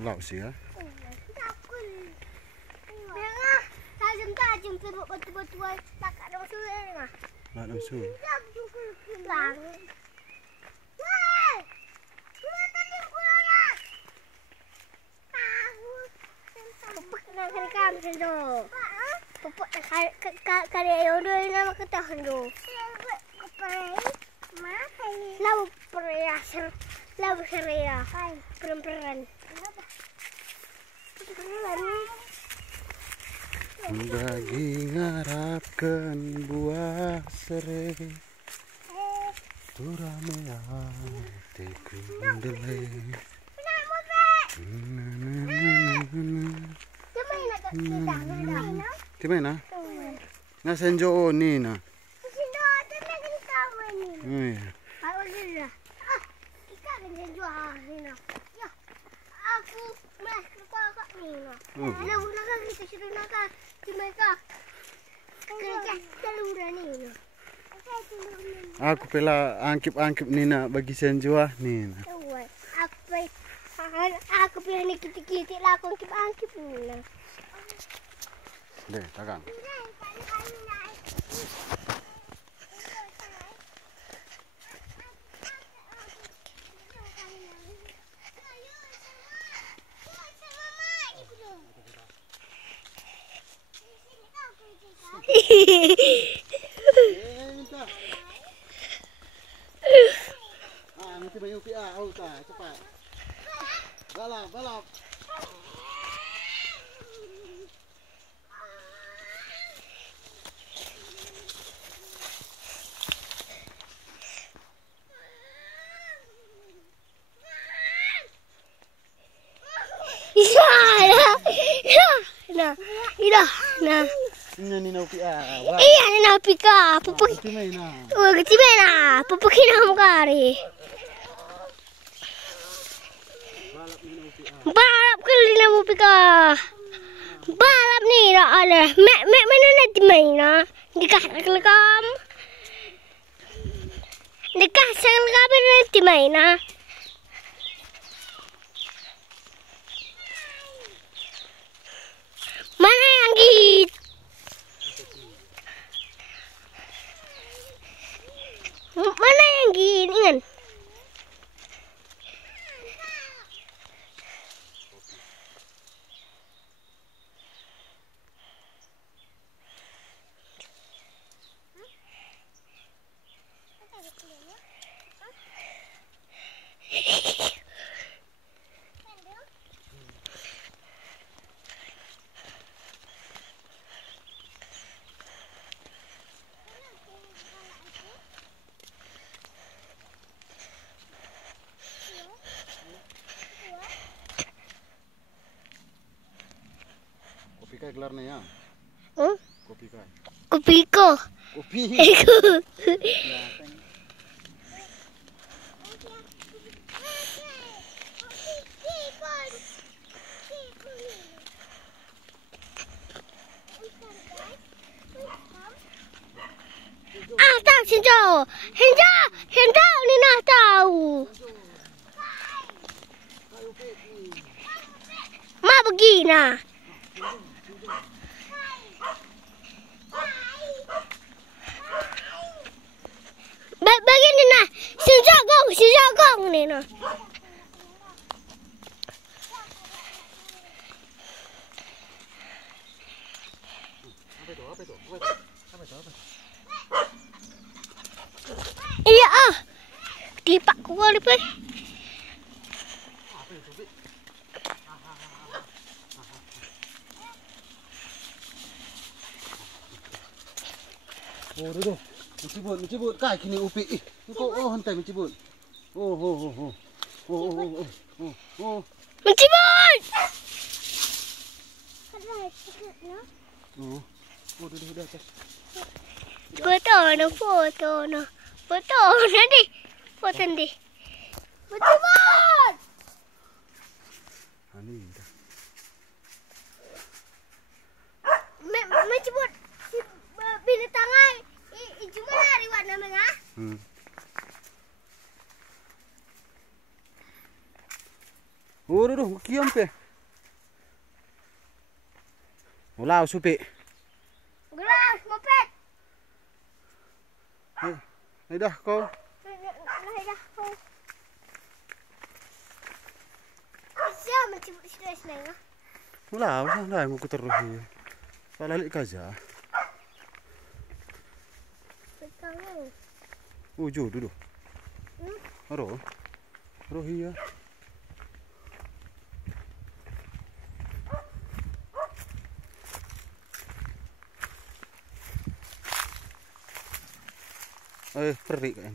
Lauk sia. Nak dalam su. Bagi ngarapkan buah serai turame hatiku mendelai. Di mana? Nga senjo ni na. Senjo tu nak kena kawan ni. Aku dah. Kita kena senjo ni na. Ya. Aku mas kakak ni na. Nak bukan kita suruh nak di mereka. Kerja saluran ni na. Aku pela angkip ni na bagi senjo ni na. Aku pilih ni kita lah aku angkip ni na. Deh, tagang. Nanti banyak upi cepat. Balap. Nah. Ini na upi Iya, ni na upi ka. Pupuk. Kecil na. Pupukin na mo kari. Balap kali na upi ka. Balap ni na ala. Mana na di na. Dikasakam. Dikasakam na di na. Mana yang git? Mana yang gini kan? Kopi kai gelarnya ya? Kopi kai. Kopi ko. Kopi. Tahu Senjo ni nak tahu. Ma begini. Begini nah, Senjo gong ni nah. Iya tipak ku ni pe. Oh, tu. Mencibut kai kini upi. Kau hentai mencibut. Oh. Mencibut. Dah atas. Foto nanti. Foto nanti. Mencibut. Ani dah. Mencibut binatang ai. Cuma lari warna merah. Oh, doh, kiam pe. Ulau supi. Gelas, moped. Đây dah kau. Dah dah. Siapa macam stress ni? Ulau, dah aku terus ni. Kalau lalik kaza. Betul ni. Oh, jo duduk. Aro. Aro hiya. Perik kan.